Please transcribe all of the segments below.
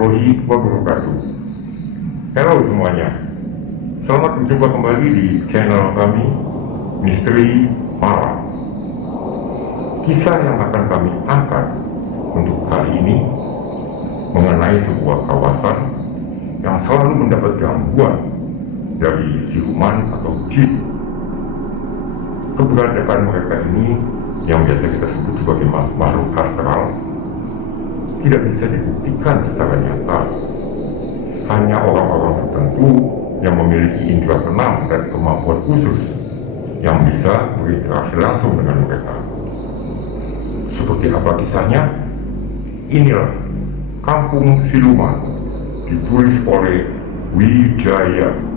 warahmatullahi wabarakatuh. Halo semuanya, selamat berjumpa kembali di channel kami, Misteri Malam. Kisah yang akan kami angkat untuk kali ini mengenai sebuah kawasan yang selalu mendapat gangguan dari siluman atau jin. Keberadaan mereka ini yang biasa kita sebut sebagai makhluk astral tidak bisa dibuktikan secara nyata. Hanya orang-orang tertentu yang memiliki indera keenam dan kemampuan khusus yang bisa berinteraksi langsung dengan mereka. Seperti apa kisahnya? Inilah Kampung Siluman, ditulis oleh Wijaya.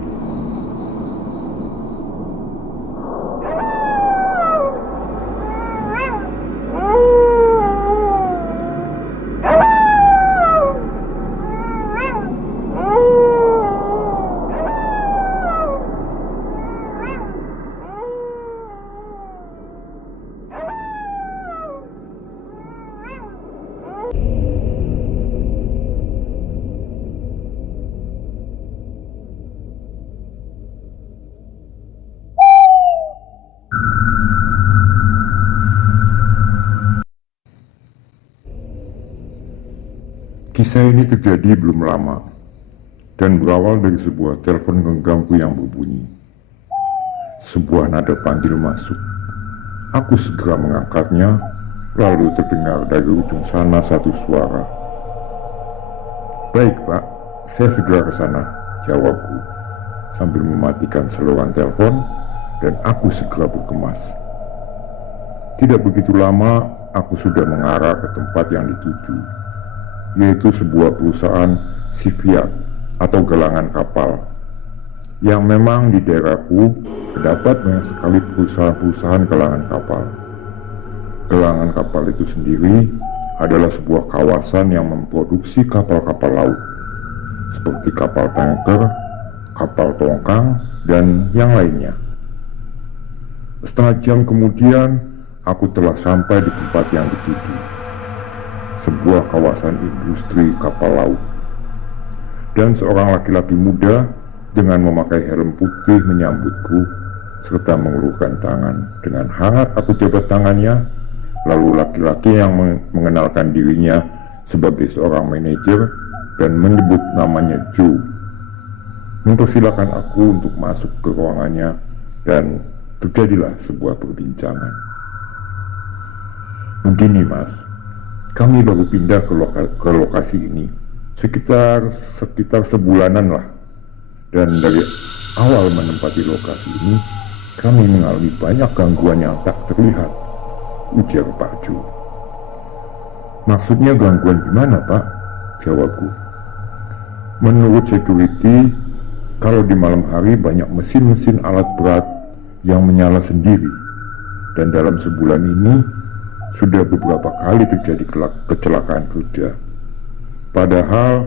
Kisah ini terjadi belum lama dan berawal dari sebuah telepon genggamku yang berbunyi. Sebuah nada panggil masuk. Aku segera mengangkatnya, lalu terdengar dari ujung sana satu suara. "Baik Pak, saya segera ke sana," jawabku sambil mematikan saluran telepon dan aku segera bergemas. Tidak begitu lama aku sudah mengarah ke tempat yang dituju, yaitu sebuah perusahaan shipyard atau galangan kapal. Yang memang di daerahku terdapat banyak sekali perusahaan-perusahaan galangan kapal. Galangan kapal itu sendiri adalah sebuah kawasan yang memproduksi kapal-kapal laut seperti kapal tanker, kapal tongkang, dan yang lainnya. Setengah jam kemudian aku telah sampai di tempat yang dituju, sebuah kawasan industri kapal laut. Dan seorang laki-laki muda dengan memakai helm putih menyambutku serta mengulurkan tangan. Dengan hangat aku jabat tangannya, lalu laki-laki yang mengenalkan dirinya sebagai seorang manajer dan menyebut namanya Joe mempersilahkan aku untuk masuk ke ruangannya dan terjadilah sebuah perbincangan. "Begini Mas, kami baru pindah ke lokasi ini sekitar sebulanan lah. Dan dari awal menempati lokasi ini, kami mengalami banyak gangguan yang tak terlihat," ujar Pak Jo. "Maksudnya gangguan gimana Pak?" jawabku. "Menurut security, kalau di malam hari banyak mesin-mesin alat berat yang menyala sendiri. Dan dalam sebulan ini sudah beberapa kali terjadi kecelakaan kerja. Padahal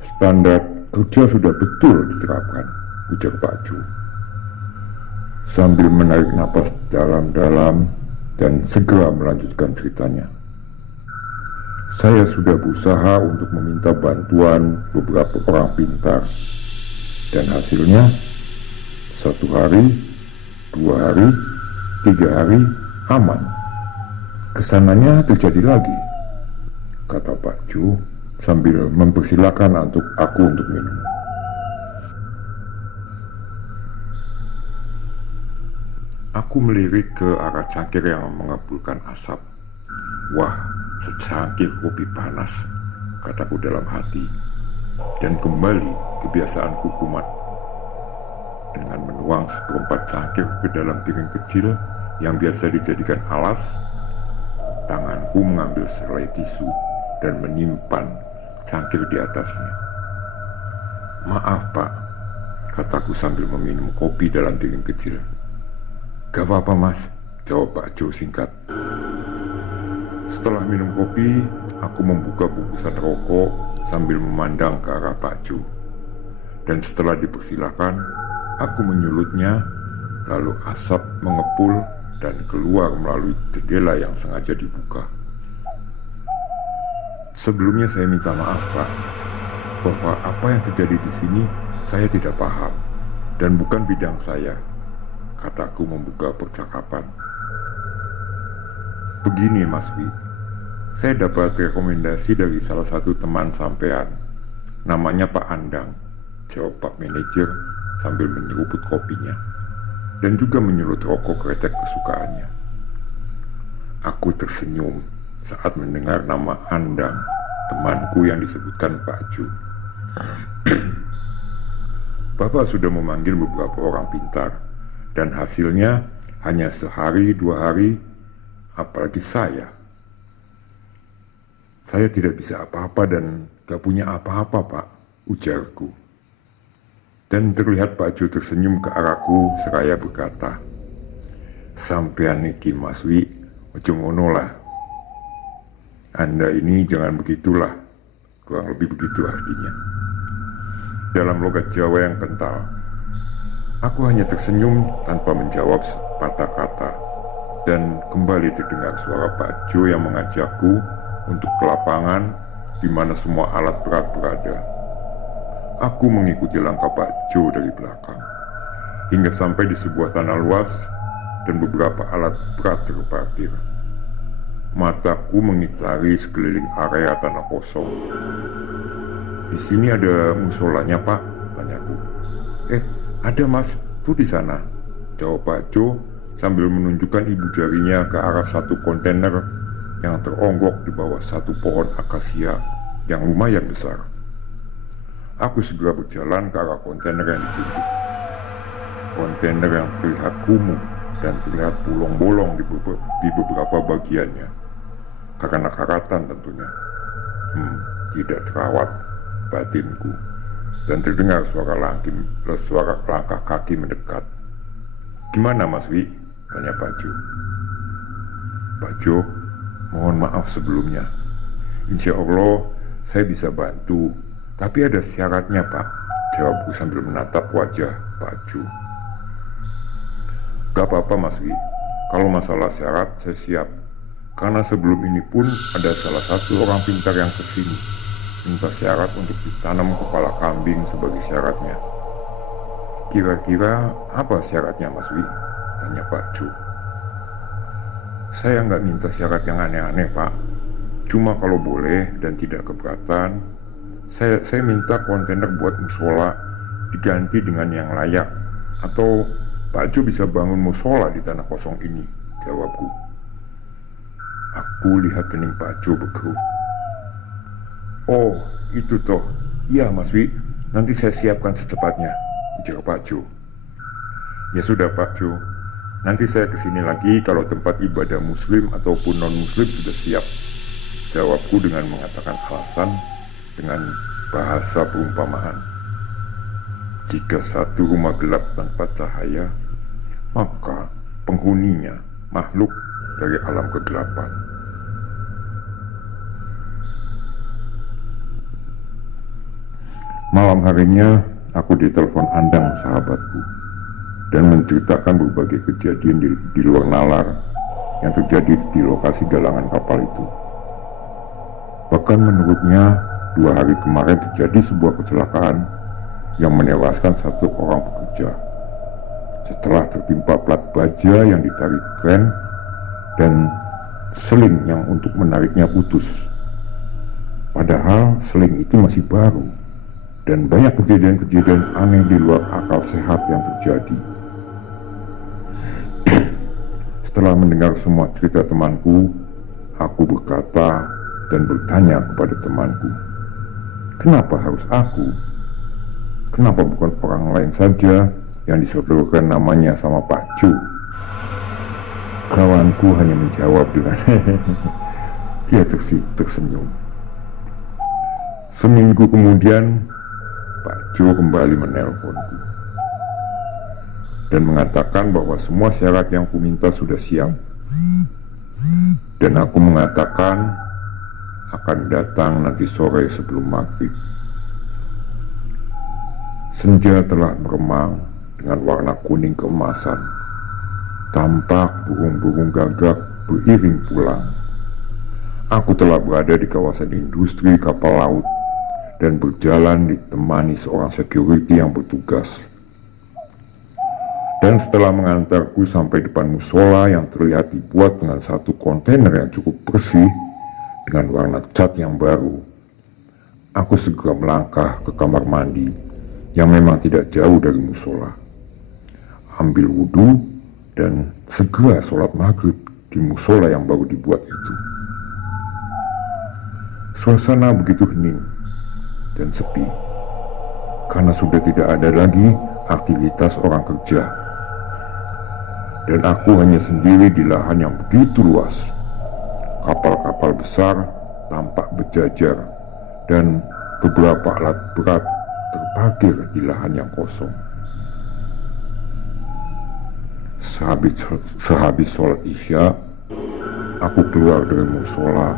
standar kerja sudah betul diterapkan," ujar Pak Jo sambil menarik napas dalam-dalam dan segera melanjutkan ceritanya. "Saya sudah berusaha untuk meminta bantuan beberapa orang pintar, dan hasilnya 1 hari, 2 hari, 3 hari aman. Kesananya terjadi lagi," kata Pak Jo sambil mempersilahkan aku untuk minum. Aku melirik ke arah cangkir yang mengepulkan asap. "Wah, secangkir kopi panas," kataku dalam hati. Dan kembali kebiasaanku kumat. Dengan menuang seperempat cangkir ke dalam piring kecil yang biasa dijadikan alas, tanganku mengambil selai tisu dan menyimpan cangkir di atasnya. "Maaf Pak," kataku sambil meminum kopi dalam piring kecil. "Gak apa-apa Mas," jawab Pak Jo singkat. Setelah minum kopi, aku membuka bungkusan rokok sambil memandang ke arah Pak Jo. Dan setelah dipersilakan, aku menyulutnya, lalu asap mengepul dan keluar melalui jendela yang sengaja dibuka. "Sebelumnya saya minta maaf Pak," bahwa apa yang terjadi di sini saya tidak paham dan bukan bidang saya, kataku membuka percakapan. Begini Mas Wi, saya dapat rekomendasi dari salah satu teman sampean, namanya Pak Andang, jawab Pak Manajer sambil menyeruput kopinya dan juga menyulut rokok kretek kesukaannya. Aku tersenyum saat mendengar nama Andang, temanku yang disebutkan Pak Ju. Bapak sudah memanggil beberapa orang pintar, dan hasilnya hanya sehari 2 hari, apalagi saya. Saya tidak bisa apa-apa dan gak punya apa-apa, Pak, ujarku. Dan terlihat Pak Ju tersenyum ke arahku seraya berkata, "Sampean niki Mas Wi, ojo ngono lah. Anda ini jangan begitulah." Kurang lebih begitu artinya. Dalam logat Jawa yang kental, aku hanya tersenyum tanpa menjawab sepatah kata, dan kembali terdengar suara Pak Jo yang mengajakku untuk ke lapangan di mana semua alat berat berada. Aku mengikuti langkah Pak Jo dari belakang hingga sampai di sebuah tanah luas dan beberapa alat berat terparkir. Mataku mengitari sekeliling area tanah kosong. "Di sini ada musolanya, Pak?" tanyaku. Ada Mas, tuh di sana," jawab Pak Jo sambil menunjukkan ibu jarinya ke arah satu kontainer yang teronggok di bawah satu pohon akasia yang lumayan besar. Aku segera berjalan ke arah kontainer yang ditunjuk. Kontainer yang terlihat kumuh dan terlihat bolong-bolong di beberapa bagiannya, karena karatan tentunya. Tidak terawat, batinku, dan terdengar suara langkah kaki mendekat. "Gimana Mas Wi?" tanya Pak Jo. "Pak Jo, mohon maaf sebelumnya. Insya Allah saya bisa bantu, tapi ada syaratnya Pak," jawabku sambil menatap wajah Pak Jo. "Gak apa-apa Mas Wi, kalau masalah syarat saya siap. Karena sebelum ini pun ada salah satu orang pintar yang kesini minta syarat untuk ditanam kepala kambing sebagai syaratnya." "Kira-kira apa syaratnya Mas Wi?" tanya Pak Jo. "Saya nggak minta syarat yang aneh-aneh Pak. Cuma kalau boleh dan tidak keberatan, saya minta kontainer buat musola diganti dengan yang layak. Atau Pak Jo bisa bangun musola di tanah kosong ini," jawabku. Aku lihat kening Pak Jo berkerut. "Oh, itu toh. Iya Mas Wi, nanti saya siapkan secepatnya," ujar Pak Jo. "Ya sudah Pak Jo, nanti saya kesini lagi kalau tempat ibadah muslim ataupun non-muslim sudah siap," jawabku dengan mengatakan alasan dengan bahasa perumpamaan. Jika satu rumah gelap tanpa cahaya, maka penghuninya makhluk dari alam kegelapan. Malam harinya, aku ditelepon Andang sahabatku dan menceritakan berbagai kejadian di luar nalar yang terjadi di lokasi galangan kapal itu. Bahkan menurutnya 2 hari kemarin terjadi sebuah kecelakaan yang menewaskan 1 orang pekerja setelah tertimpa plat baja yang ditarik kren dan seling yang untuk menariknya putus. Padahal seling itu masih baru dan banyak kejadian-kejadian aneh di luar akal sehat yang terjadi. Setelah mendengar semua cerita temanku, aku berkata dan bertanya kepada temanku, "Kenapa harus aku? Kenapa bukan orang lain saja yang disodorkan namanya sama Pak Jo?" Kawanku hanya menjawab dengan dia tersenyum. Seminggu kemudian, Pak Jo kembali menelponku dan mengatakan bahwa semua syarat yang kuminta sudah siap. Dan aku mengatakan akan datang nanti sore sebelum maghrib. Senja telah meremang dengan warna kuning keemasan. Tampak burung-burung gagak beriring pulang. Aku telah berada di kawasan industri kapal laut dan berjalan ditemani seorang security yang bertugas. Dan setelah mengantarku sampai depan musola yang terlihat dibuat dengan satu kontainer yang cukup bersih dengan warna cat yang baru, aku segera melangkah ke kamar mandi yang memang tidak jauh dari musola, ambil wudhu dan segera sholat maghrib di musola yang baru dibuat itu. Suasana begitu hening dan sepi karena sudah tidak ada lagi aktivitas orang kerja, dan aku hanya sendiri di lahan yang begitu luas. Kapal-kapal besar tampak berjajar dan beberapa alat berat terparkir di lahan yang kosong. Sehabis sholat isya, aku keluar dari musola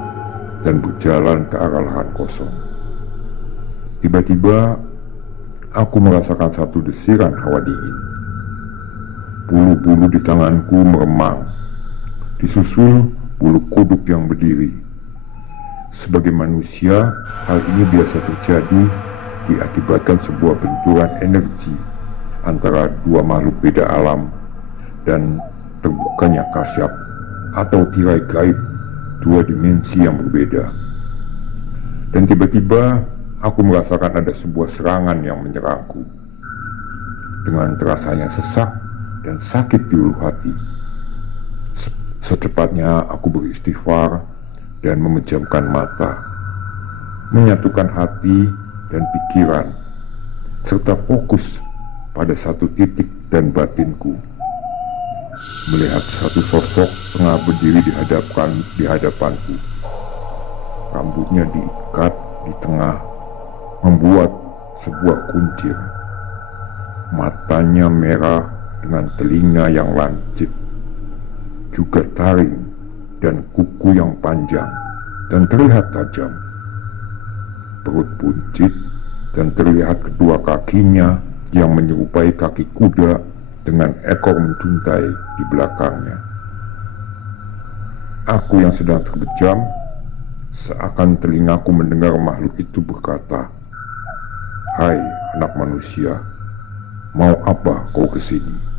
dan berjalan ke arah lahan kosong. Tiba-tiba aku merasakan satu desiran hawa dingin. Bulu-bulu di tanganku meremang, disusul bulu kuduk yang berdiri. Sebagai manusia, hal ini biasa terjadi diakibatkan sebuah benturan energi antara dua makhluk beda alam dan terbukanya kasyaf atau tirai gaib dua dimensi yang berbeda. Dan tiba-tiba aku merasakan ada sebuah serangan yang menyerangku. Dengan terasanya sesak dan sakit di ulu hati, secepatnya aku beristighfar dan memejamkan mata, menyatukan hati dan pikiran, serta fokus pada satu titik dan batinku, melihat satu sosok tengah berdiri di hadapanku. Rambutnya diikat di tengah, membuat sebuah kuncir. Matanya merah dengan telinga yang lancip, juga taring dan kuku yang panjang dan terlihat tajam. Perut buncit dan terlihat kedua kakinya yang menyerupai kaki kuda dengan ekor mencuntai di belakangnya. Aku yang sedang terbejam, seakan telingaku mendengar makhluk itu berkata, "Hai anak manusia, mau apa kau kesini?"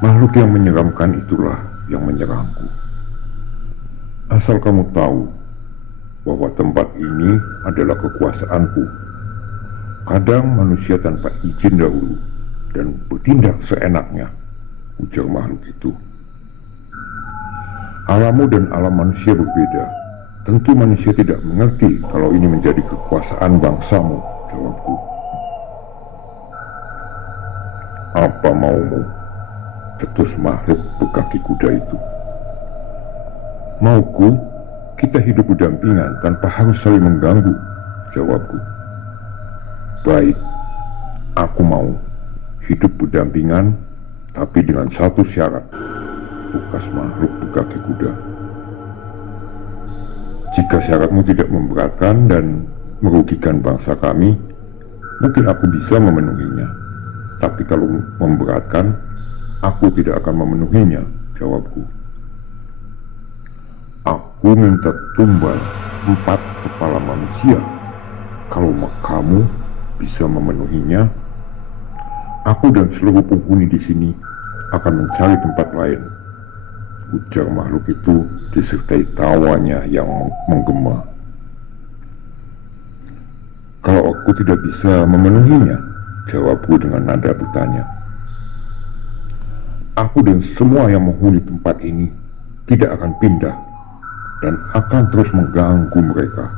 Makhluk yang menyeramkan itulah yang menyerangku. Asal kamu tahu bahwa tempat ini adalah kekuasaanku. Kadang manusia tanpa izin dahulu dan bertindak seenaknya, ujar makhluk itu. Alammu dan alam manusia berbeda. Tentu manusia tidak mengerti kalau ini menjadi kekuasaan bangsamu, jawabku. Apa maumu? Cetus makhluk berkaki kuda itu. Mauku, kita hidup berdampingan tanpa harus saling mengganggu, jawabku. Baik, aku mau hidup berdampingan, tapi dengan satu syarat, tukas makhluk berkaki kuda. Jika syaratmu tidak memberatkan dan merugikan bangsa kami, mungkin aku bisa memenuhinya. Tapi kalau memberatkan, aku tidak akan memenuhinya, jawabku. Aku minta tumbal 4 kepala manusia. Kalau kamu bisa memenuhinya, aku dan seluruh penghuni di sini akan mencari tempat lain, ujar makhluk itu disertai tawanya yang menggema. Kalau aku tidak bisa memenuhinya, jawabku dengan nada bertanya. Aku dan semua yang menghuni tempat ini tidak akan pindah dan akan terus mengganggu mereka,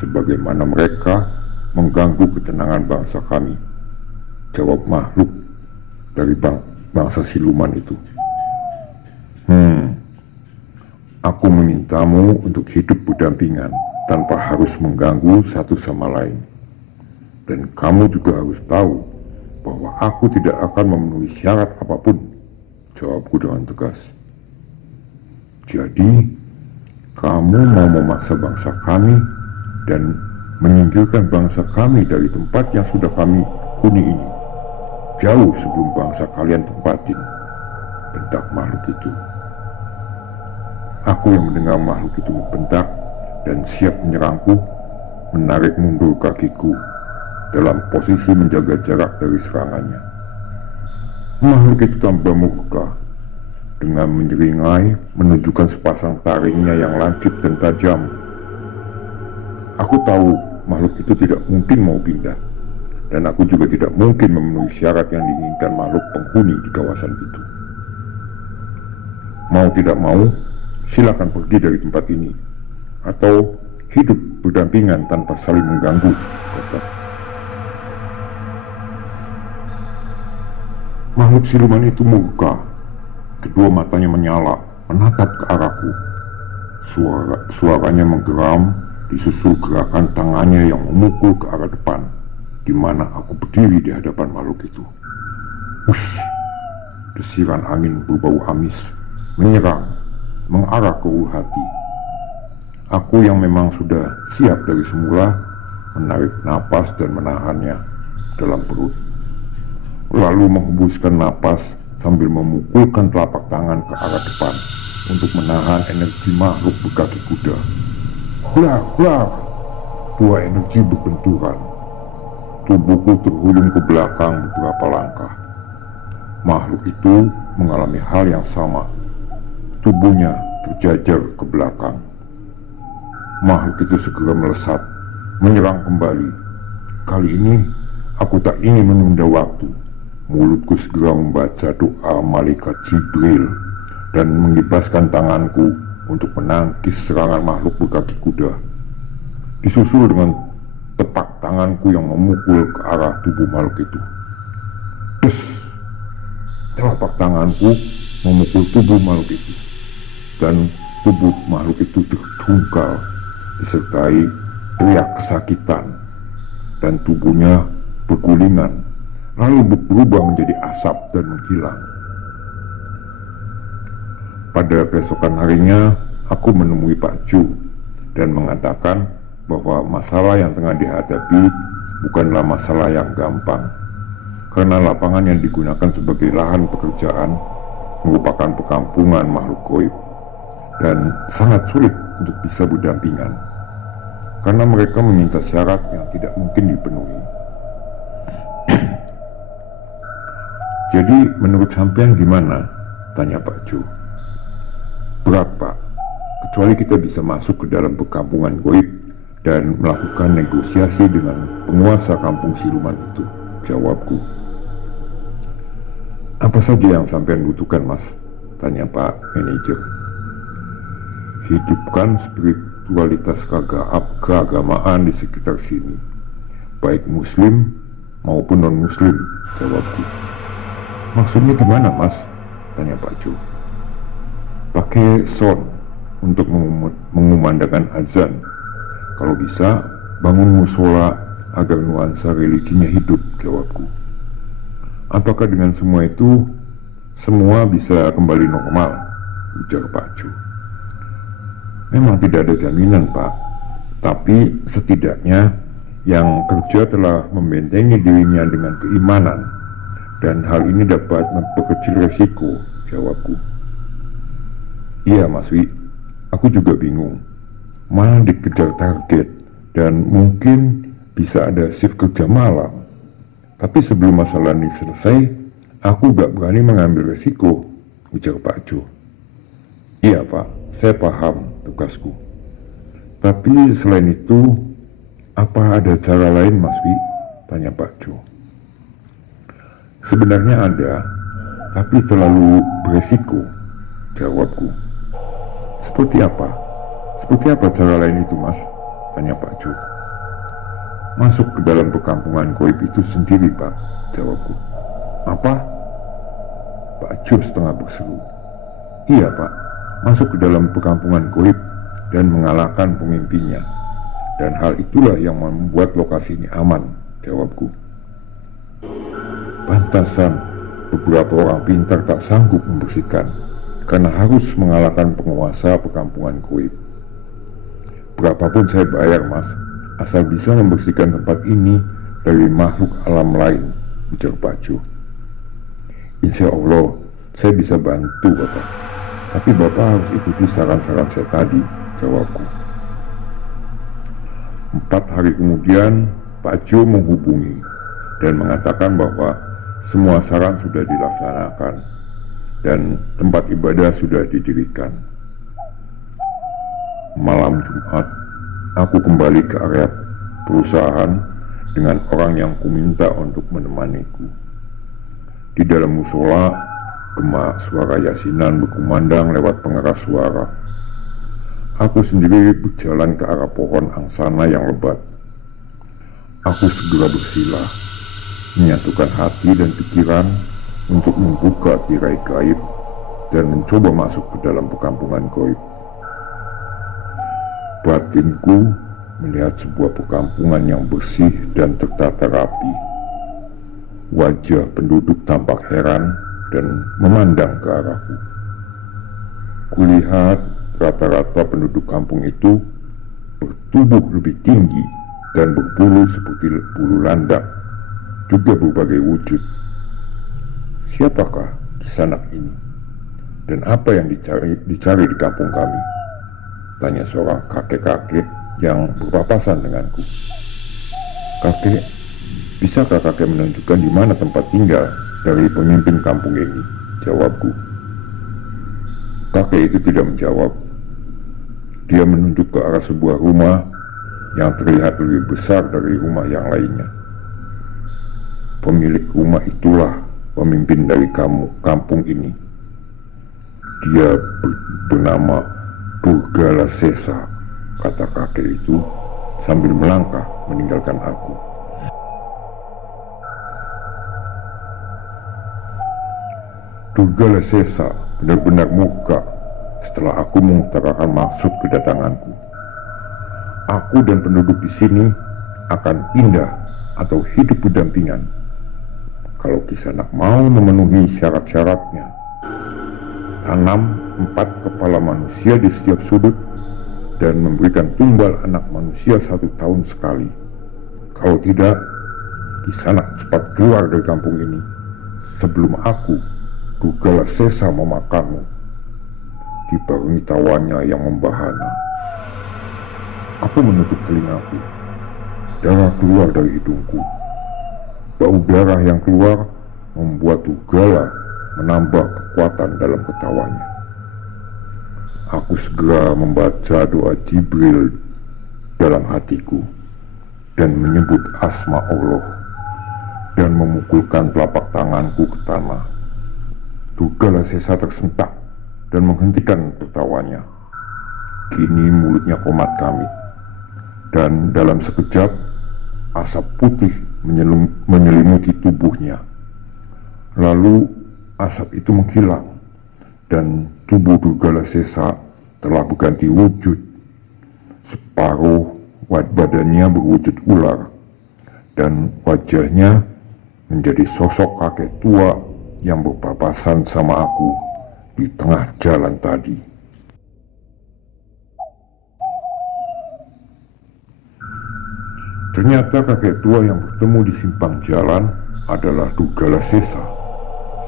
sebagaimana mereka mengganggu ketenangan bangsa kami, jawab makhluk dari bangsa siluman itu. Aku memintamu untuk hidup berdampingan tanpa harus mengganggu satu sama lain. Dan kamu juga harus tahu bahwa aku tidak akan memenuhi syarat apapun, jawabku dengan tegas. Jadi, kamu mau memaksa bangsa kami dan menyingkirkan bangsa kami dari tempat yang sudah kami huni ini, jauh sebelum bangsa kalian tempatin, bentak makhluk itu. Aku yang mendengar makhluk itu membentak dan siap menyerangku, menarik mundur kakiku dalam posisi menjaga jarak dari serangannya. Makhluk itu tambah murka dengan menyeringai menunjukkan sepasang taringnya yang lancip dan tajam. Aku tahu makhluk itu tidak mungkin mau pindah, dan aku juga tidak mungkin memenuhi syarat yang diinginkan makhluk penghuni di kawasan itu. Mau tidak mau, silakan pergi dari tempat ini, atau hidup berdampingan tanpa saling mengganggu, kata. Makhluk siluman itu murka. Kedua matanya menyala, menatap ke arahku. Suaranya menggeram, disusul gerakan tangannya yang memukul ke arah depan, di mana aku berdiri di hadapan makhluk itu. Wush! Desiran angin berbau amis menyerang, mengarah ke ulu hati. Aku yang memang sudah siap dari semula menarik napas dan menahannya dalam perut, lalu menghembuskan napas sambil memukulkan telapak tangan ke arah depan untuk menahan energi makhluk berkaki kuda. Blar, blar! Dua energi berbenturan. Tubuhku terhuyung ke belakang beberapa langkah. Makhluk itu mengalami hal yang sama. Tubuhnya terjajar ke belakang. Makhluk itu segera melesat, menyerang kembali. Kali ini aku tak ingin menunda waktu. Mulutku segera membaca doa malaikat Jibril dan mengibaskan tanganku untuk menangkis serangan makhluk berkaki kuda. Disusul dengan tepak tanganku yang memukul ke arah tubuh makhluk itu. Des! Telapak tanganku memukul tubuh makhluk itu, dan tubuh makhluk itu terjungkal disertai teriak kesakitan, dan tubuhnya bergulingan lalu berubah menjadi asap dan menghilang. Pada besokan harinya, aku menemui Pak Ju dan mengatakan bahwa masalah yang tengah dihadapi bukanlah masalah yang gampang, karena lapangan yang digunakan sebagai lahan pekerjaan merupakan perkampungan makhluk gaib dan sangat sulit untuk bisa berdampingan, karena mereka meminta syarat yang tidak mungkin dipenuhi. Jadi menurut sampean gimana? Tanya Pak Jo. Berat, Pak, kecuali kita bisa masuk ke dalam perkampungan gaib dan melakukan negosiasi dengan penguasa kampung siluman itu, jawabku. Apa saja yang sampean butuhkan, Mas? Tanya Pak Manajer. Hidupkan spiritualitas keagamaan di sekitar sini, baik muslim maupun non-muslim, jawabku. Maksudnya gimana, Mas? Tanya Pak Jo. Pakai sound untuk mengumandangkan azan. Kalau bisa, bangun musola agar nuansa religinya hidup, jawabku. Apakah dengan semua itu, semua bisa kembali normal? Ujar Pak Jo. Memang tidak ada jaminan, Pak. Tapi setidaknya yang kerja telah membentengi dirinya dengan keimanan, dan hal ini dapat memperkecil resiko, jawabku. Iya, Mas Wi, aku juga bingung. Malah dikejar target, dan mungkin bisa ada shift kerja malam. Tapi sebelum masalah ini selesai, aku gak berani mengambil resiko, ujar Pak Jo. Iya, Pak, saya paham tugasku. Tapi selain itu, apa ada cara lain, Mas Wi? Tanya Pak Jo. Sebenarnya ada, tapi terlalu beresiko, jawabku. Seperti apa? Seperti apa cara lain itu, Mas? Tanya Pak Jo. Masuk ke dalam perkampungan gaib itu sendiri, Pak, jawabku. Apa? Pak Jo setengah berseru. Iya, Pak, masuk ke dalam perkampungan gaib dan mengalahkan pemimpinnya. Dan hal itulah yang membuat lokasi ini aman, jawabku. Pantasan beberapa orang pintar tak sanggup membersihkan karena harus mengalahkan penguasa perkampungan gaib. Berapapun saya bayar, Mas, asal bisa membersihkan tempat ini dari makhluk alam lain, ujar Pak Jo. Insya Allah saya bisa bantu, Bapak. Tapi Bapak harus ikuti saran-saran saya tadi, jawabku. 4 hari kemudian, Pak Jo menghubungi dan mengatakan bahwa semua saran sudah dilaksanakan dan tempat ibadah sudah didirikan. Malam Jumat, aku kembali ke area perusahaan dengan orang yang kuminta untuk menemaniku. Di dalam musola, gema suara yasinan berkumandang lewat pengeras suara. Aku sendiri berjalan ke arah pohon angsana yang lebat. Aku segera bersila, menyatukan hati dan pikiran untuk membuka tirai gaib dan mencoba masuk ke dalam perkampungan gaib. Batinku melihat sebuah perkampungan yang bersih dan tertata rapi. Wajah penduduk tampak heran dan memandang ke arahku. Kulihat rata-rata penduduk kampung itu bertubuh lebih tinggi dan berbulu seperti bulu landak, juga berbagai wujud. Siapakah kisanak ini? Dan apa yang dicari di kampung kami? Tanya seorang kakek-kakek yang berpapasan denganku. Kakek, bisakah kakek menunjukkan di mana tempat tinggal dari pemimpin kampung ini? Jawabku. Kakek itu tidak menjawab. Dia menunjuk ke arah sebuah rumah yang terlihat lebih besar dari rumah yang lainnya. Pemilik rumah itulah pemimpin dari kampung ini. Dia bernama Durgala Sesa, kata kakek itu sambil melangkah meninggalkan aku. Durgala Sesa benar-benar murka setelah aku mengutarakan maksud kedatanganku. Aku dan penduduk di sini akan pindah atau hidup berdampingan kalau kisanak mau memenuhi syarat-syaratnya. Tanam 4 kepala manusia di setiap sudut dan memberikan tumbal anak manusia 1 tahun sekali. Kalau tidak, kisanak cepat keluar dari kampung ini sebelum aku, Durgala Sesa, memakanmu. Dibarengi tawanya yang membahana. Aku menutup telingaku. Darah keluar dari hidungku. Bau darah yang keluar membuat Durgala menambah kekuatan dalam ketawanya. Aku segera membaca doa Jibril dalam hatiku dan menyebut asma Allah dan memukulkan telapak tanganku ke tanah. Durgala Sesa tersentak dan menghentikan tertawanya. Kini mulutnya komat kamit dan dalam sekejap asap putih menyelimuti tubuhnya. Lalu asap itu menghilang dan tubuh Durgala Sesa telah berganti wujud. Separuh badannya berwujud ular dan wajahnya menjadi sosok kakek tua yang berpapasan sama aku di tengah jalan tadi. Ternyata kakek tua yang bertemu di simpang jalan adalah Durgala Sesa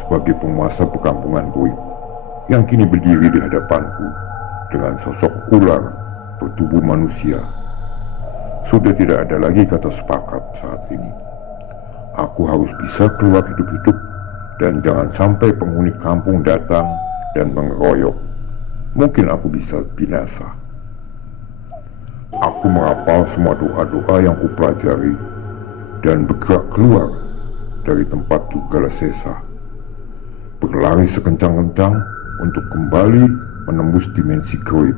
sebagai penguasa perkampungan gaib yang kini berdiri di hadapanku dengan sosok ular bertubuh manusia. Sudah tidak ada lagi kata sepakat saat ini. Aku harus bisa keluar hidup-hidup dan jangan sampai penghuni kampung datang dan mengeroyok. Mungkin aku bisa binasa. Aku merapal semua doa-doa yang kupelajari dan bergerak keluar dari tempat Durgala Sesa. Berlari sekencang-kencang untuk kembali menembus dimensi gaib.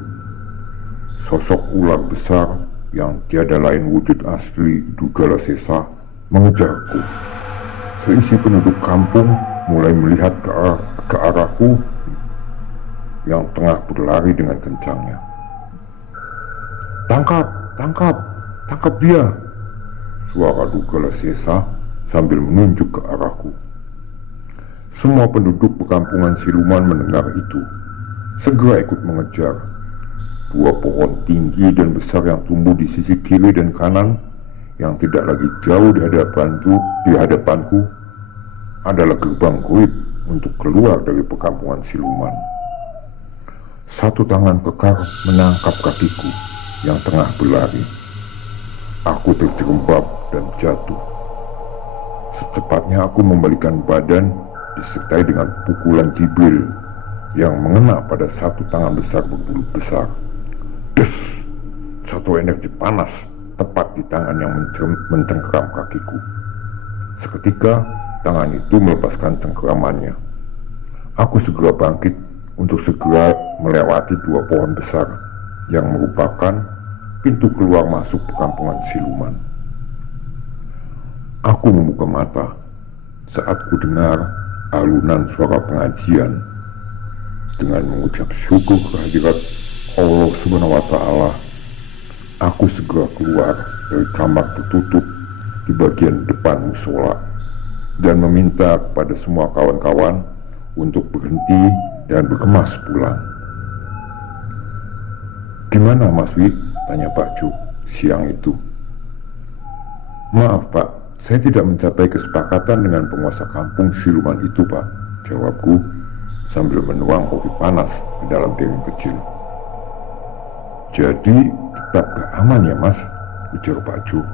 Sosok ular besar yang tiada lain wujud asli Durgala Sesa mengejarku. Seisi penduduk kampung mulai melihat ke arahku yang tengah berlari dengan kencangnya. "Tangkap, tangkap, tangkap dia!" Suara Durgala Sesa sambil menunjuk ke arahku. Semua penduduk perkampungan siluman mendengar itu, segera ikut mengejar. 2 pohon tinggi dan besar yang tumbuh di sisi kiri dan kanan, yang tidak lagi jauh di hadapanku, adalah gerbang gaib untuk keluar dari perkampungan siluman. Satu tangan kekar menangkap kakiku yang tengah berlari. Aku terjerembab dan jatuh. Secepatnya aku membalikkan badan disertai dengan pukulan Jibril yang mengena pada satu tangan besar berbulu besar. Des! Satu energi panas tepat di tangan yang mencengkeram kakiku. Seketika tangan itu melepaskan cengkeramannya. Aku segera bangkit untuk segera melewati dua pohon besar yang merupakan pintu keluar masuk perkampungan siluman. Aku membuka mata saat ku dengar alunan suara pengajian. Dengan mengucap syukur kehadirat Allah Subhanahu wa Ta'ala, aku segera keluar dari kamar tertutup di bagian depan musola dan meminta kepada semua kawan-kawan untuk berhenti dan berkemas pulang. "Gimana Mas Wi?" tanya Pak Jo siang itu. "Maaf Pak, saya tidak mencapai kesepakatan dengan penguasa kampung siluman itu Pak," jawabku sambil menuang kopi panas di dalam piring kecil. "Jadi tetap gak aman ya Mas?" ujar Pak Jo.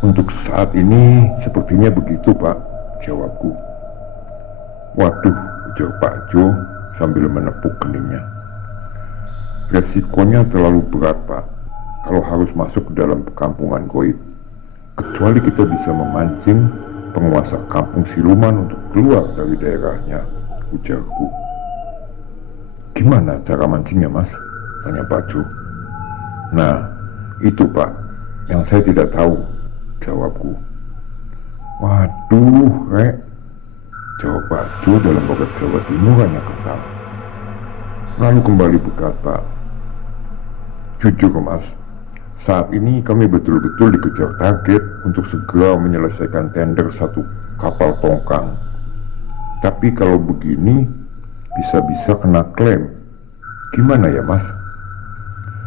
"Untuk saat ini sepertinya begitu Pak," jawabku. "Waduh," ujar Pak Jo sambil menepuk keningnya. "Resikonya terlalu berat Pak kalau harus masuk ke dalam perkampungan goib. Kecuali kita bisa memancing penguasa kampung siluman untuk keluar dari daerahnya," ujarku. "Gimana cara mancingnya Mas?" tanya Pak Jo. "Nah, itu Pak yang saya tidak tahu," jawabku. "Waduh, Rek," jawab Pak Jo dalam logat Jawa Timuran yang kental. Lalu kembali berkata, "Jujur Mas, saat ini kami betul-betul dikejar target untuk segera menyelesaikan tender satu kapal tongkang. Tapi kalau begini bisa-bisa kena klaim. Gimana ya Mas?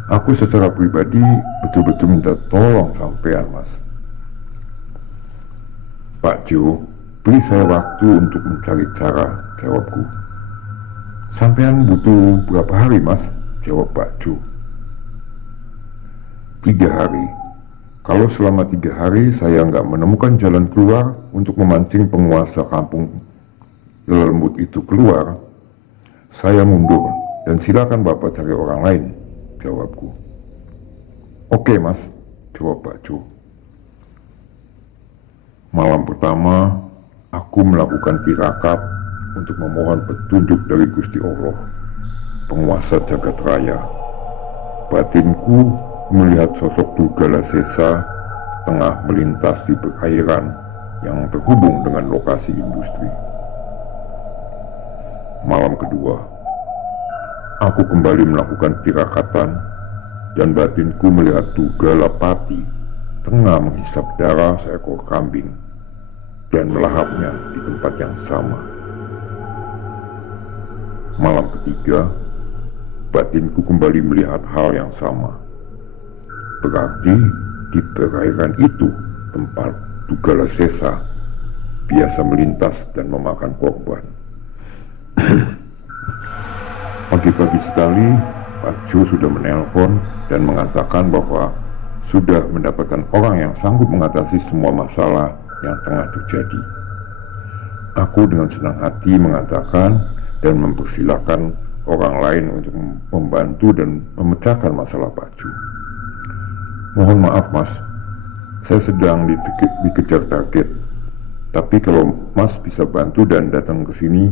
Aku secara pribadi betul-betul minta tolong sampean Mas." "Pak Jo, beri saya waktu untuk mencari cara," jawabku. "Sampean butuh berapa hari Mas?" jawab Pak Jo. 3 hari. Kalau selama 3 hari saya nggak menemukan jalan keluar untuk memancing penguasa kampung lembut itu keluar, saya mundur dan silakan Bapak cari orang lain, jawabku. "Oke Mas," jawab Pak Jo. Malam pertama, aku melakukan tirakat untuk memohon petunjuk dari Gusti Allah, penguasa jagat raya. Batinku melihat sosok Durgala Sesa tengah melintas di perairan yang terhubung dengan lokasi industri. Malam kedua, aku kembali melakukan tirakatan dan batinku melihat Durgala Pati tengah menghisap darah seekor kambing dan melahapnya di tempat yang sama. Malam ketiga, batinku kembali melihat hal yang sama. Berarti di perairan itu tempat Durgala Sesa biasa melintas dan memakan korban. Pagi-pagi sekali, Pak Jo sudah menelpon dan mengatakan bahwa sudah mendapatkan orang yang sanggup mengatasi semua masalah yang tengah terjadi. Aku dengan senang hati mengatakan dan mempersilahkan orang lain untuk membantu dan memecahkan masalah Pak Jo. "Mohon maaf Mas, saya sedang dikejar target. Tapi kalau Mas bisa bantu dan datang ke sini,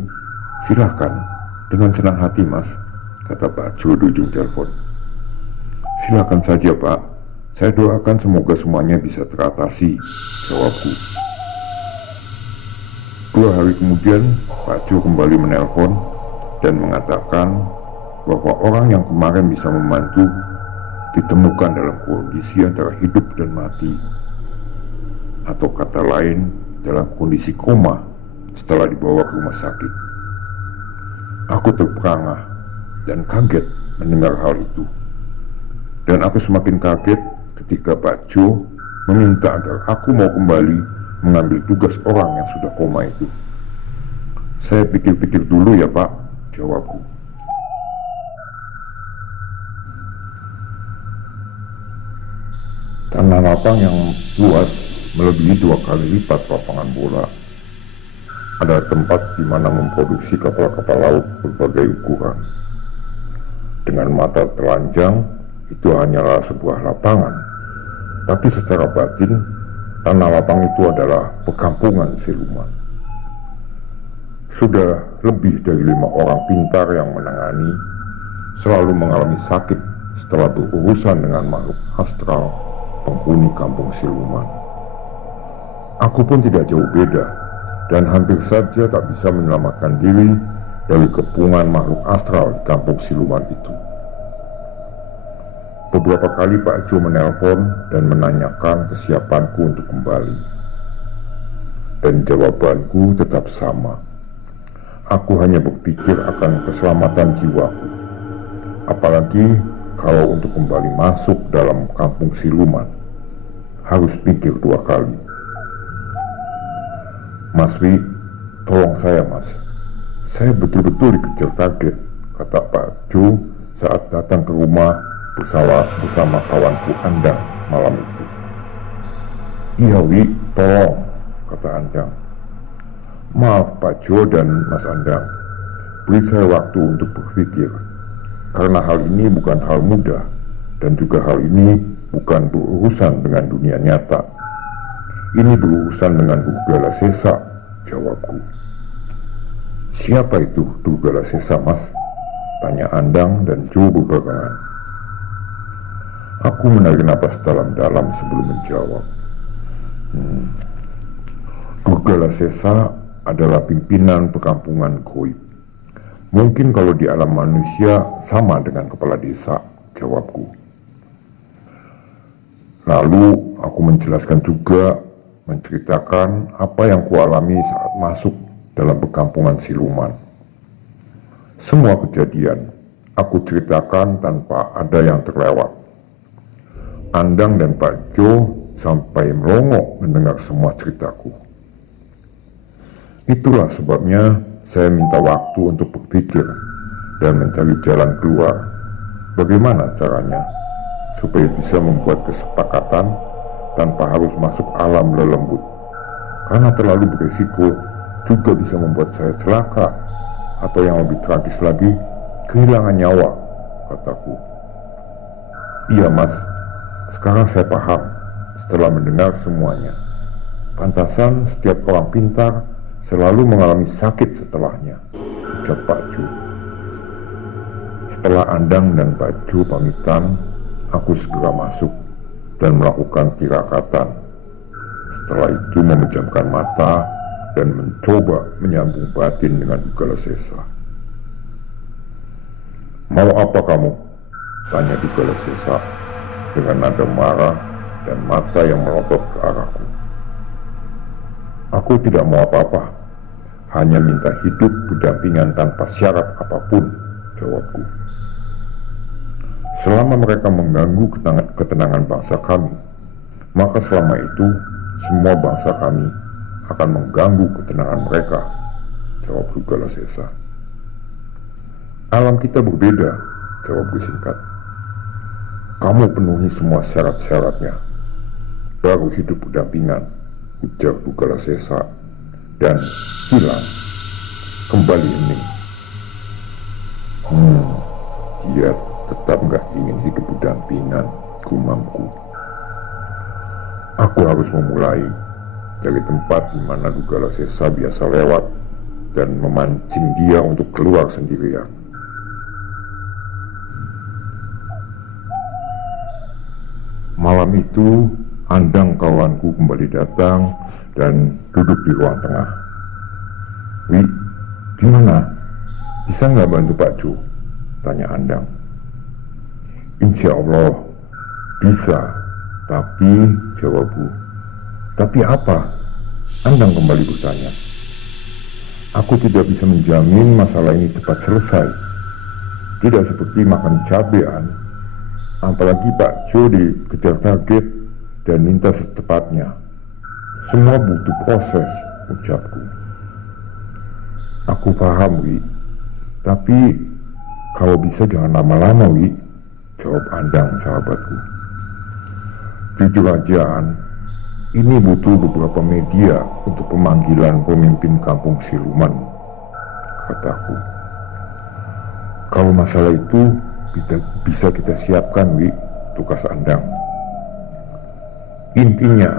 silahkan, dengan senang hati Mas," kata Pak Jo di ujung telepon. "Silakan saja Pak, saya doakan semoga semuanya bisa teratasi," jawabku. 2 hari kemudian, Pak Jo kembali menelpon dan mengatakan bahwa orang yang kemarin bisa membantu ditemukan dalam kondisi antara hidup dan mati, atau kata lain dalam kondisi koma setelah dibawa ke rumah sakit. Aku terperangah dan kaget mendengar hal itu, dan aku semakin kaget ketika Pak Jo meminta agar aku mau kembali mengambil tugas orang yang sudah koma itu. "Saya pikir-pikir dulu ya Pak," jawabku. Tanah lapang yang luas melebihi 2 kali lipat lapangan bola. Ada tempat di mana memproduksi kapal-kapal laut berbagai ukuran. Dengan mata telanjang, itu hanyalah sebuah lapangan. Tapi secara batin, tanah lapang itu adalah perkampungan siluman. Sudah lebih dari 5 orang pintar yang menangani selalu mengalami sakit setelah berurusan dengan makhluk astral penghuni kampung siluman. Aku pun tidak jauh beda dan hampir saja tak bisa menyelamatkan diri dari kepungan makhluk astral di kampung siluman itu. Beberapa kali Pak Jo menelpon dan menanyakan kesiapanku untuk kembali. Dan jawabanku tetap sama. Aku hanya berpikir akan keselamatan jiwaku. Apalagi kalau untuk kembali masuk dalam kampung siluman, harus pikir 2 kali. Mas Wi, tolong saya mas. Saya betul-betul dikejar target, kata Pak Jo saat datang ke rumah bersama kawanku Andang malam itu. Iya Wi, tolong, kata Andang. Maaf Pak Jo dan Mas Andang, beri saya waktu untuk berpikir, karena hal ini bukan hal mudah, dan juga hal ini bukan berurusan dengan dunia nyata. Ini berurusan dengan Durgala Sesa, jawabku. Siapa itu Durgala Sesa mas? Tanya Andang dan Jo berbarengan. Aku menarik napas dalam-dalam sebelum menjawab. Durgala Sesa adalah pimpinan perkampungan goib. Mungkin kalau di alam manusia sama dengan kepala desa, jawabku. Lalu aku menjelaskan juga, menceritakan apa yang kualami saat masuk dalam perkampungan siluman. Semua kejadian aku ceritakan tanpa ada yang terlewat. Andang dan Pak Jo sampai melongo mendengar semua ceritaku. Itulah sebabnya saya minta waktu untuk berpikir dan mencari jalan keluar. Bagaimana caranya supaya bisa membuat kesepakatan tanpa harus masuk alam lelembut. Karena terlalu berisiko juga bisa membuat saya celaka, atau yang lebih tragis lagi, kehilangan nyawa, kataku. Iya mas, sekarang saya paham setelah mendengar semuanya. Pantasan setiap orang pintar selalu mengalami sakit setelahnya, ucap Pak Jo. Setelah Andang dan Pak Jo pamitan, aku segera masuk dan melakukan tirakatan. Setelah itu memejamkan mata dan mencoba menyambung batin dengan Durgala Sesa. Mau apa kamu? Tanya Durgala Sesa dengan nada marah dan mata yang melotot ke arahku. Aku tidak mau apa-apa, hanya minta hidup berdampingan tanpa syarat apapun, jawabku. Selama mereka mengganggu ketenangan bangsa kami, maka selama itu semua bangsa kami akan mengganggu ketenangan mereka, jawab Durgala Sesa. Alam kita berbeda, jawabku singkat. Kamu penuhi semua syarat-syaratnya, baru hidup berdampingan, ujar Durgala Sesa, dan hilang, kembali hening. Dia tetap gak ingin hidup berdampingan, gumamku. Aku harus memulai dari tempat di mana Durgala Sesa biasa lewat dan memancing dia untuk keluar sendirian. Malam itu, Andang kawanku kembali datang dan duduk di ruang tengah. Wi, gimana? Bisa nggak bantu Pak Jo? Tanya Andang. Insya Allah bisa, tapi jawabku. Tapi apa? Andang kembali bertanya. Aku tidak bisa menjamin masalah ini cepat selesai. Tidak seperti makan cabean. Apalagi Pak Jo dikejar target dan minta secepatnya. Semua butuh proses, ucapku. Aku paham, Wi. Tapi kalau bisa jangan lama-lama, Wi, jawab Andang sahabatku. Jujur aja, ini butuh beberapa media untuk pemanggilan pemimpin kampung siluman, kataku. Kalau masalah itu bisa kita siapkan, Wi, tugas Andang. Intinya,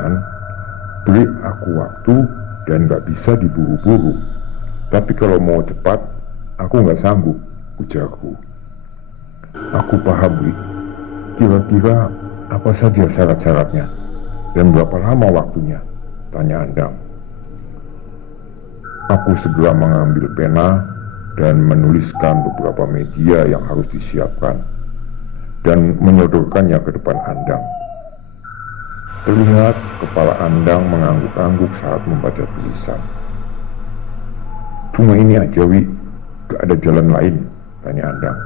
beri aku waktu dan gak bisa diburu-buru. Tapi kalau mau cepat, aku gak sanggup, ujarku. Aku paham, Wi. Kira-kira apa saja syarat-syaratnya dan berapa lama waktunya? Tanya Andang. Aku segera mengambil pena dan menuliskan beberapa media yang harus disiapkan dan menyodorkannya ke depan Andang. Terlihat kepala Andang mengangguk-angguk saat membaca tulisan. Cuma ini aja, Wi, gak ada jalan lain? Tanya Andang.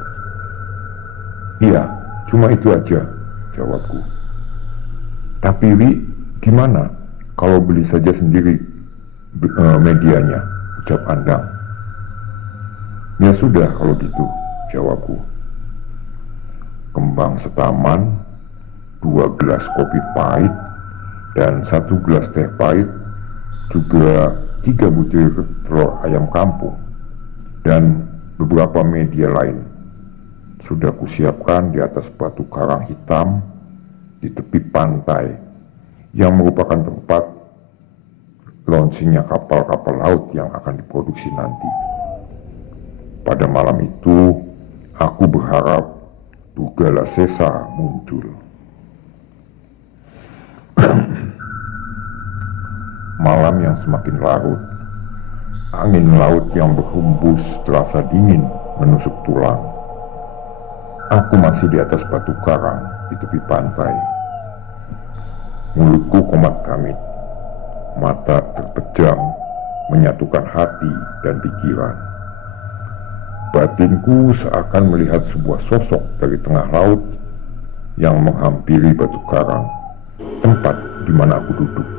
Iya, cuma itu aja, jawabku. Tapi Wi, gimana kalau beli saja sendiri medianya, ucap Andang. Ya sudah kalau gitu, jawabku. Kembang setaman, 2 gelas kopi pahit, dan 1 gelas teh pahit, juga 3 butir telur ayam kampung, dan beberapa media lain sudah kusiapkan di atas batu karang hitam di tepi pantai yang merupakan tempat launchingnya kapal-kapal laut yang akan diproduksi nanti. Pada malam itu, aku berharap Dugala Sesa muncul. Malam yang semakin larut, angin laut yang berhembus terasa dingin menusuk tulang. Aku masih di atas batu karang di tepi pantai. Mulutku komat-kamit, mata terpejam, menyatukan hati dan pikiran. Batinku seakan melihat sebuah sosok dari tengah laut yang menghampiri batu karang, tempat di mana aku duduk.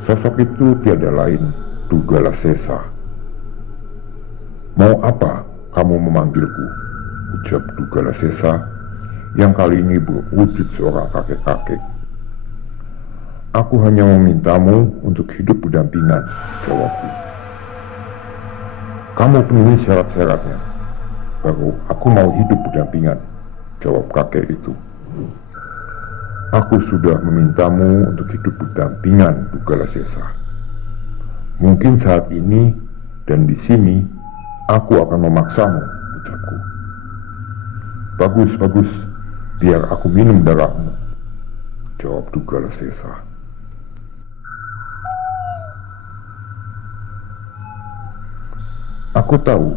Sosok itu tiada lain, Dugala Sesa. Mau apa kamu memanggilku? Ucap Dugala Sesa yang kali ini berwujud seorang kakek-kakek. Aku hanya memintamu untuk hidup berdampingan, jawabku. Kamu penuhi syarat-syaratnya, baru aku mau hidup berdampingan, jawab kakek itu. Aku sudah memintamu untuk hidup berdampingan, Dugala Sesa. Mungkin saat ini dan di sini aku akan memaksamu, ucapku. Bagus, biar aku minum darahmu, jawab Dugala Sesa. Aku tahu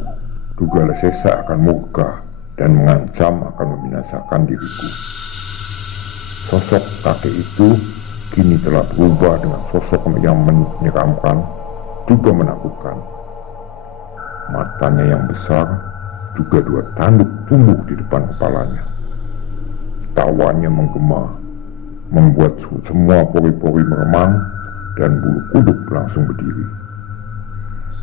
Dugala Sesa akan murka dan mengancam akan membinasakan diriku. Sosok kakek itu kini telah berubah dengan sosok yang menyeramkan, juga menakutkan. Matanya yang besar, juga 2 tanduk tumbuh di depan kepalanya. Tawanya menggema, membuat semua pori-pori meremang dan bulu kuduk langsung berdiri.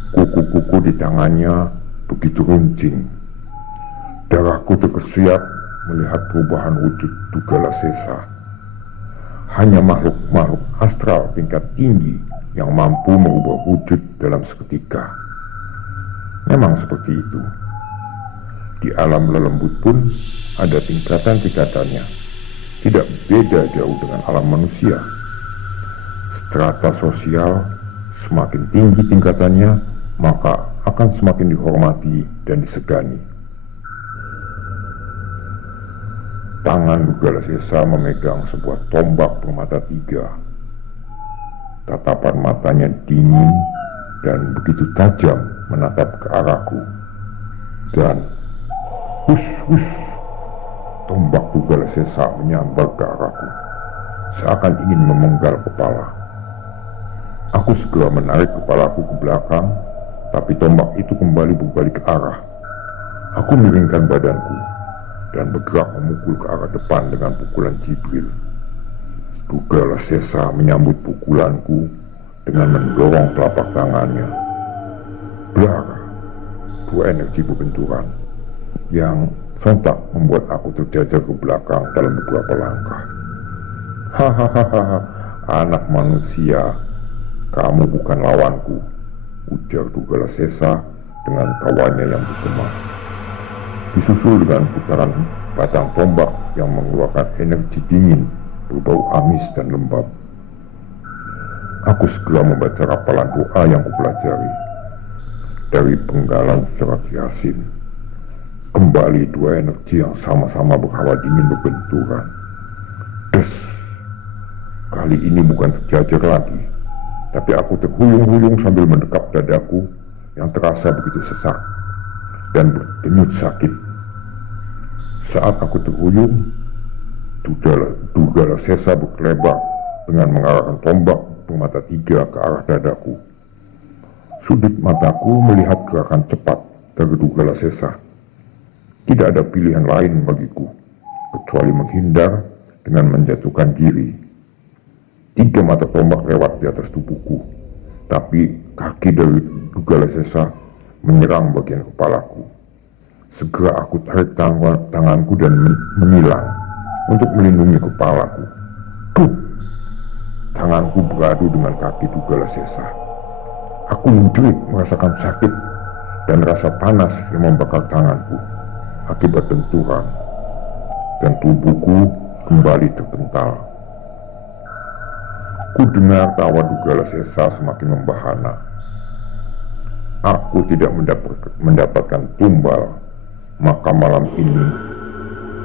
Kuku-kuku di tangannya begitu runcing. Darahku terkesiap melihat perubahan wujud Dugala Sesa. Hanya makhluk-makhluk astral tingkat tinggi yang mampu merubah wujud dalam seketika. Memang seperti itu. Di alam lelembut pun ada tingkatan-tingkatannya. Tidak beda jauh dengan alam manusia. Strata sosial semakin tinggi tingkatannya, maka akan semakin dihormati dan disegani. Tangan Dugala Sesa memegang sebuah tombak bermata 3. Tatapan matanya dingin dan begitu tajam menatap ke arahku. Dan hus, tombak Dugala Sesa menyambar ke arahku, seakan ingin memenggal kepala. Aku segera menarik kepalaku ke belakang, tapi tombak itu kembali berbalik ke arah. Aku miringkan badanku dan bergerak memukul ke arah depan dengan pukulan Jibril. Dugala Sesa menyambut pukulanku dengan mendorong telapak tangannya. Blar, 2 energi berbenturan yang sontak membuat aku terjajar ke belakang dalam beberapa langkah. Hahaha, anak manusia, kamu bukan lawanku, ujar Dugala Sesa dengan tawanya yang bergema. Disusul dengan putaran batang tombak yang mengeluarkan energi dingin berbau amis dan lembab. Aku segera membaca rapalan doa yang kupelajari dari penggalan surat Yasin. Kembali dua energi yang sama-sama berhawa dingin berbenturan. Des. Kali ini bukan terjajar lagi, tapi aku terhuyung-huyung sambil mendekap dadaku yang terasa begitu sesak dan berdenyut sakit. Saat aku terhuyung, Dugala Sesa berkelebar dengan mengarahkan tombak bermata tiga ke arah dadaku. Sudut mataku melihat gerakan cepat dari Dugala Sesa. Tidak ada pilihan lain bagiku kecuali menghindar dengan menjatuhkan diri. Tiga mata tombak lewat di atas tubuhku, tapi kaki dari Dugala Sesa menyerang bagian kepalaku. Segera aku tarik tanganku dan menilang untuk melindungi kepalaku. Tuh! Tanganku beradu dengan kaki Dugala Sesa. Aku menjerit merasakan sakit dan rasa panas yang membakar tanganku akibat benturan, dan tubuhku kembali terpental. Ku dengar tawa Dugala Sesa semakin membahana. Aku tidak mendapatkan tumbal, maka malam ini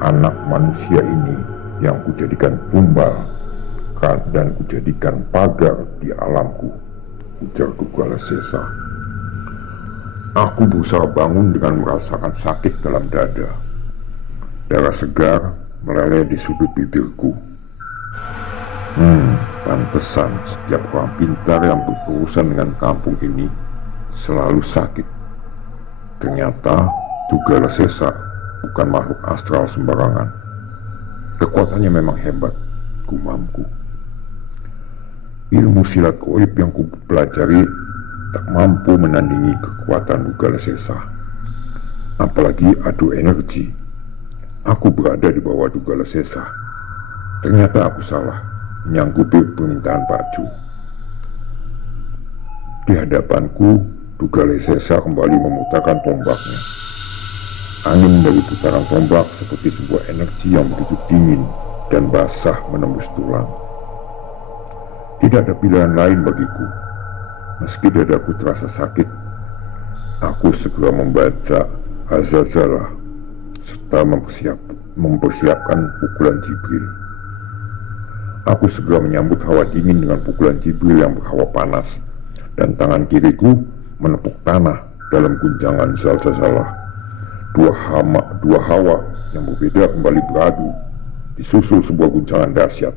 anak manusia ini yang kujadikan tumbal dan kujadikan pagar di alamku, ujar Dugala Sesa. Aku berusaha bangun dengan merasakan sakit dalam dada. Darah segar meleleh di sudut bibirku. Pantesan setiap orang pintar yang berurusan dengan kampung ini selalu sakit. Ternyata Dugala Sesa bukan makhluk astral sembarangan. Kekuatannya memang hebat, gumamku. Ilmu silat goib yang kupelajari tak mampu menandingi kekuatan Dugala Sesa. Apalagi adu energi. Aku berada di bawah Dugala Sesa. Ternyata aku salah menyanggupi permintaan Pak Ju. Di hadapanku, Dugala Sesa kembali memutarkan tombaknya. Angin dari putaran tombak seperti sebuah energi yang begitu dingin dan basah menembus tulang. Tidak ada pilihan lain bagiku. Meski dadaku terasa sakit, aku segera membaca Azazalah serta mempersiapkan pukulan Jibril. Aku segera menyambut hawa dingin dengan pukulan Jibril yang berhawa panas, dan tangan kiriku menepuk tanah dalam guncangan Zalzalah. Dua hawa yang berbeda kembali beradu, disusul sebuah guncangan dahsyat.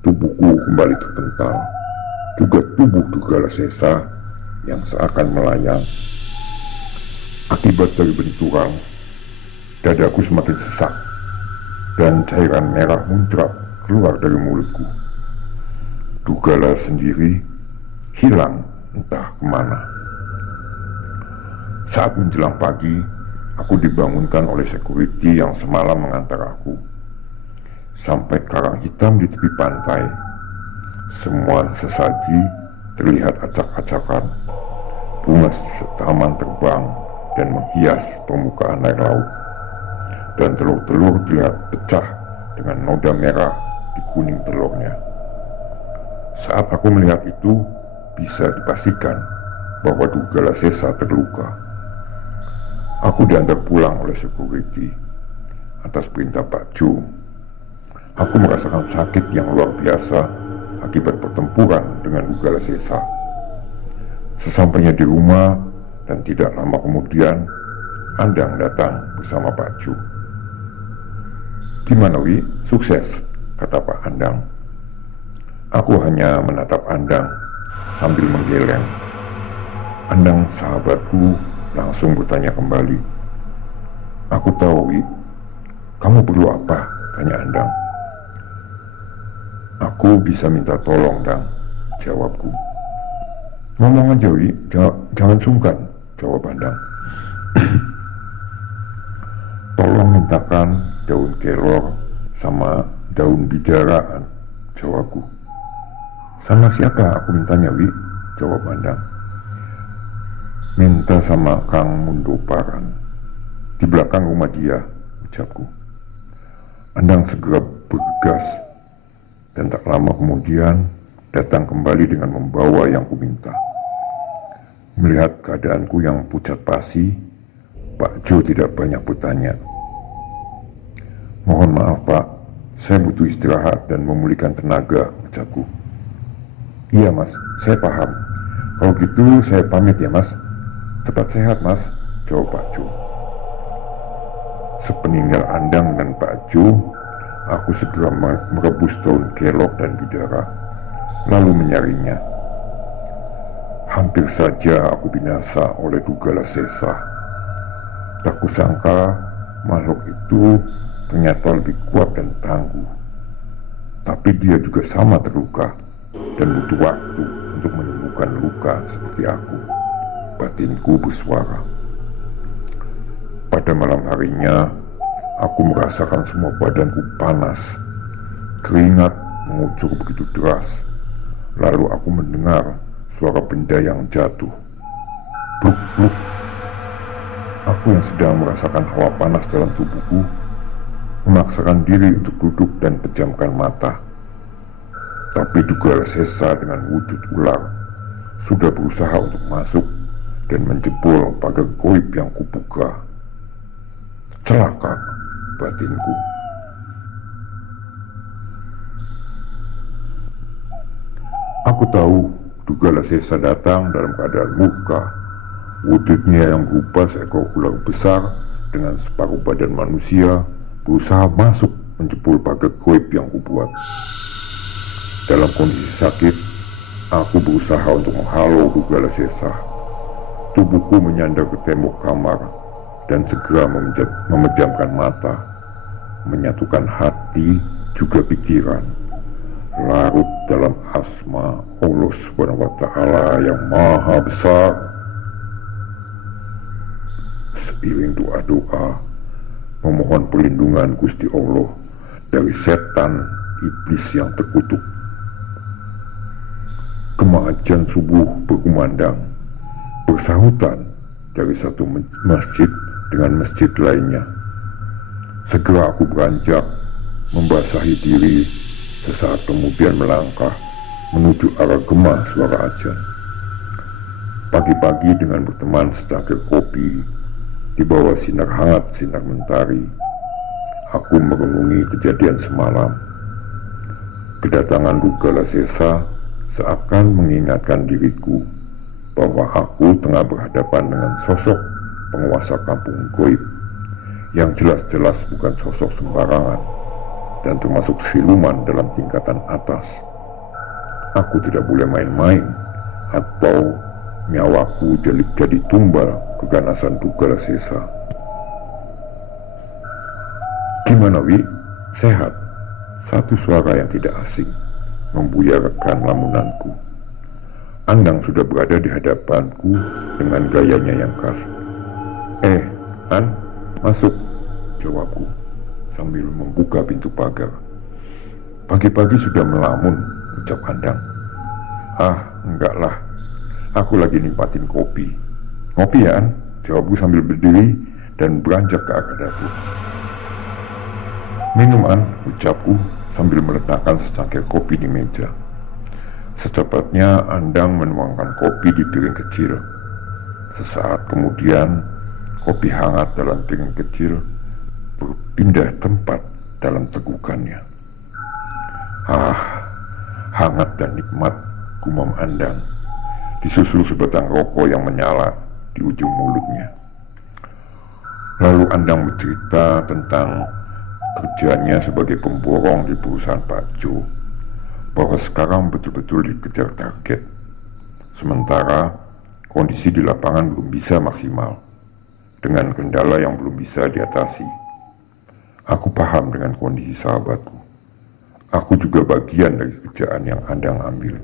Tubuhku kembali terpental, juga tubuh Dugala Sesa yang seakan melayang. Akibat dari benturan, dadaku semakin sesak dan cairan merah muncrat keluar dari mulutku. Dugala sendiri hilang entah kemana. Saat menjelang pagi, aku dibangunkan oleh security yang semalam mengantar aku sampai karang hitam di tepi pantai. Semua sesaji terlihat acak-acakan. Bunga taman terbang dan menghias permukaan air laut, dan telur-telur terlihat pecah dengan noda merah di kuning telurnya. Saat aku melihat itu, bisa dipastikan bahwa Dugala Sesa terluka. Aku diantar pulang oleh security atas perintah Pak Ju. Aku merasakan sakit yang luar biasa akibat pertempuran dengan Dugala Sesa. Sesampainya di rumah dan tidak lama kemudian, Andang datang bersama Pak Ju. "Gimana Wi? Sukses?" kata Pak Andang. Aku hanya menatap Andang sambil menggeleng. Andang sahabatku langsung bertanya kembali. "Aku tahu Wi, kamu perlu apa?" tanya Andang. "Aku bisa minta tolong, Dang," jawabku. "Ngomong aja Wi, jangan sungkan," jawab Andang. "Tolong mintakan daun kelor sama Daun bidaraan, jawabku. Sama siapa aku mintanya, Wi? Jawab Andang. Minta sama Kang Mundoparan. Di belakang rumah dia, ucapku. Andang segera bergegas, dan tak lama kemudian datang kembali dengan membawa yang kuminta. Melihat keadaanku yang pucat pasi, Pak Jo tidak banyak bertanya. Mohon maaf Pak, saya butuh istirahat dan memulihkan tenaga, ucapku. Iya Mas, saya paham. Kalau gitu saya pamit ya Mas. Cepat sehat Mas, jawab Pak Jo. Sepeninggal Andang dan Pak Jo, aku segera merebus daun kelok dan bidara, lalu menyaringnya. Hampir saja aku binasa oleh Dugala Sesa. Tak kusangka makhluk itu ternyata lebih kuat dan tangguh. Tapi dia juga sama terluka dan butuh waktu untuk menyembuhkan luka seperti aku. Batinku bersuara. Pada malam harinya, aku merasakan semua badanku panas. Keringat mengucur begitu deras. Lalu aku mendengar suara benda yang jatuh. Bluk, bluk. Aku yang sedang merasakan hawa panas dalam tubuhku memaksakan diri untuk duduk dan pejamkan mata. Tapi Dugala Sesa dengan wujud ular sudah berusaha untuk masuk dan menjebol pagar goib yang kubuka. Celaka, batinku. Aku tahu Dugala Sesa datang dalam keadaan murka. Wujudnya yang berupa seekor ular besar dengan separuh badan manusia berusaha masuk menjebol pagar goib yang kubuat. Dalam kondisi sakit, aku berusaha untuk menghalau Dugala Sesa. Tubuhku menyandar ke tembok kamar dan segera memejamkan mata, menyatukan hati juga pikiran, larut dalam asma Allah Subhanahu wa Ta'ala yang maha besar. Seiring doa-doa memohon perlindungan Gusti Allah dari setan iblis yang terkutuk. Gema adzan subuh berkumandang, bersahutan dari satu masjid dengan masjid lainnya. Segera aku beranjak, membasahi diri, sesaat kemudian melangkah menuju arah gema suara adzan. Pagi-pagi dengan berteman secangkir kopi di bawah sinar hangat sinar mentari, aku merenungi kejadian semalam. Kedatangan Dugala Sesa seakan mengingatkan diriku bahwa aku tengah berhadapan dengan sosok penguasa kampung goib yang jelas-jelas bukan sosok sembarangan dan termasuk siluman dalam tingkatan atas. Aku tidak boleh main-main atau nyawaku jadi tumbal keganasan Dugala Sesa. Gimana Wi? Sehat? Satu suara yang tidak asing membuyarkan lamunanku. Andang sudah berada di hadapanku dengan gayanya yang khas. An, masuk, jawabku sambil membuka pintu pagar. Pagi-pagi sudah melamun, ucap Andang. Enggak lah, aku lagi nikmatin kopi. Ngopi ya An, jawabku sambil berdiri dan beranjak ke arah dapur. Minum An, ucapku sambil meletakkan secangkir kopi di meja. Secepatnya Andang menuangkan kopi di piring kecil. Sesaat kemudian kopi hangat dalam piring kecil berpindah tempat dalam tegukannya. Hangat dan nikmat, gumam Andang, disusul sebatang rokok yang menyala di ujung mulutnya. Lalu Andang bercerita tentang kerjanya sebagai pemborong di perusahaan Pak Jo, bahwa sekarang betul-betul dikejar target, sementara kondisi di lapangan belum bisa maksimal, dengan kendala yang belum bisa diatasi. Aku paham dengan kondisi sahabatku. Aku juga bagian dari kerjaan yang Andang ambil.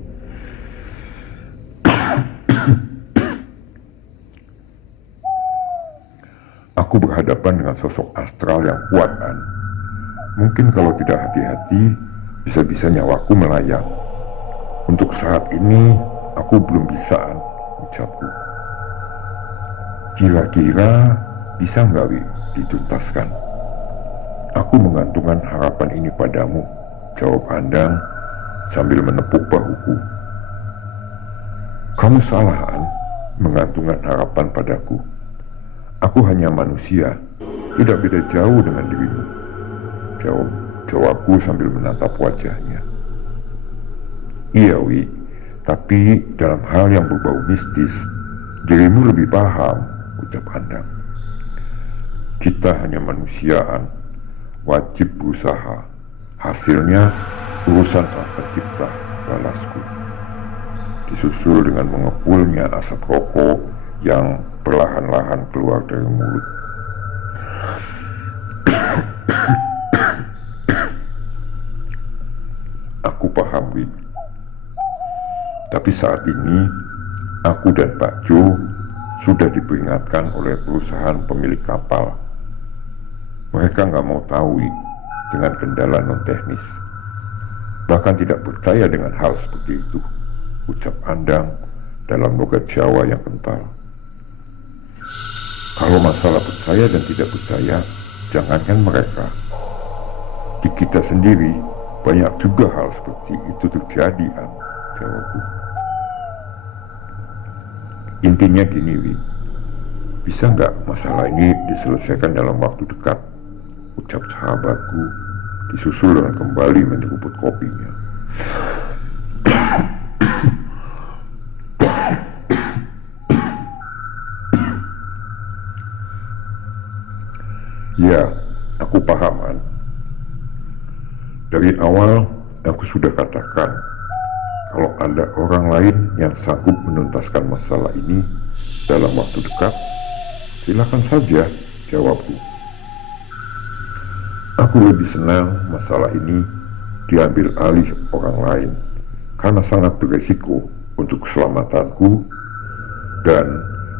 Aku berhadapan dengan sosok astral yang kuat, An. Mungkin kalau tidak hati-hati, bisa-bisa nyawaku melayang. Untuk saat ini, aku belum bisaan, ucapku. Kira-kira bisa nggak, Wi, dituntaskan? Aku menggantungkan harapan ini padamu, jawab Andang sambil menepuk bahuku. Kamu salah, An, menggantungkan harapan padaku. Aku hanya manusia, tidak beda jauh dengan dirimu, jawabku sambil menatap wajahnya. Iya, Wi, tapi dalam hal yang berbau mistis, dirimu lebih paham, ucap Andang. Kita hanya manusiaan, wajib berusaha. Hasilnya urusan Sang Pencipta, balasku. Disusul dengan mengepulnya asap rokok yang perlahan-lahan keluar dari mulut. Aku paham, Wi. Tapi saat ini, aku dan Pak Jo sudah diperingatkan oleh perusahaan pemilik kapal. Mereka nggak mau tahu, Wi, dengan kendala non-teknis. Bahkan tidak percaya dengan hal seperti itu, ucap Andang dalam logat Jawa yang kental. Kalau masalah percaya dan tidak percaya, jangankan mereka, di kita sendiri banyak juga hal seperti itu terjadi, An, jawabku. Intinya gini, Wi, bisa nggak masalah ini diselesaikan dalam waktu dekat, ucap sahabatku, disusul dengan kembali menyeruput kopinya. Ya, aku paham, An. Dari awal aku sudah katakan, kalau ada orang lain yang sanggup menuntaskan masalah ini dalam waktu dekat, silakan saja, jawabku. Aku lebih senang masalah ini diambil alih orang lain karena sangat beresiko untuk keselamatanku, dan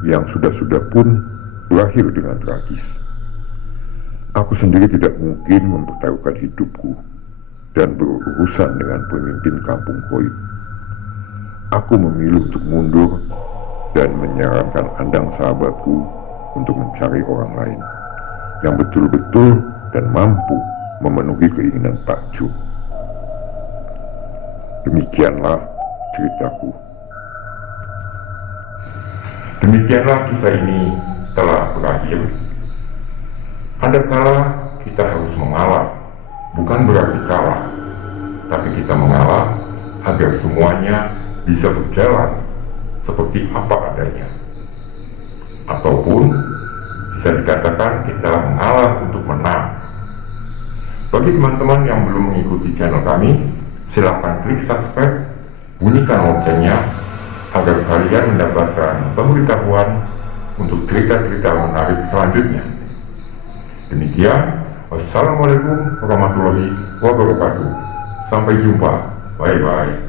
yang sudah-sudah pun berakhir dengan tragis. Aku sendiri tidak mungkin mempertaruhkan hidupku dan berurusan dengan pemimpin kampung Koib. Aku memilih untuk mundur dan menyarankan Andang sahabatku untuk mencari orang lain yang betul-betul dan mampu memenuhi keinginan Pak Jo. Demikianlah ceritaku. Demikianlah kisah ini telah berakhir. Kadangkala kita harus mengalah, bukan berarti kalah, tapi kita mengalah agar semuanya bisa berjalan seperti apa adanya. Ataupun bisa dikatakan kita mengalah untuk menang. Bagi teman-teman yang belum mengikuti channel kami, silakan klik subscribe, bunyikan loncengnya agar kalian mendapatkan pemberitahuan untuk cerita-cerita menarik selanjutnya. Demikian, wassalamualaikum warahmatullahi wabarakatuh. Sampai jumpa, bye-bye.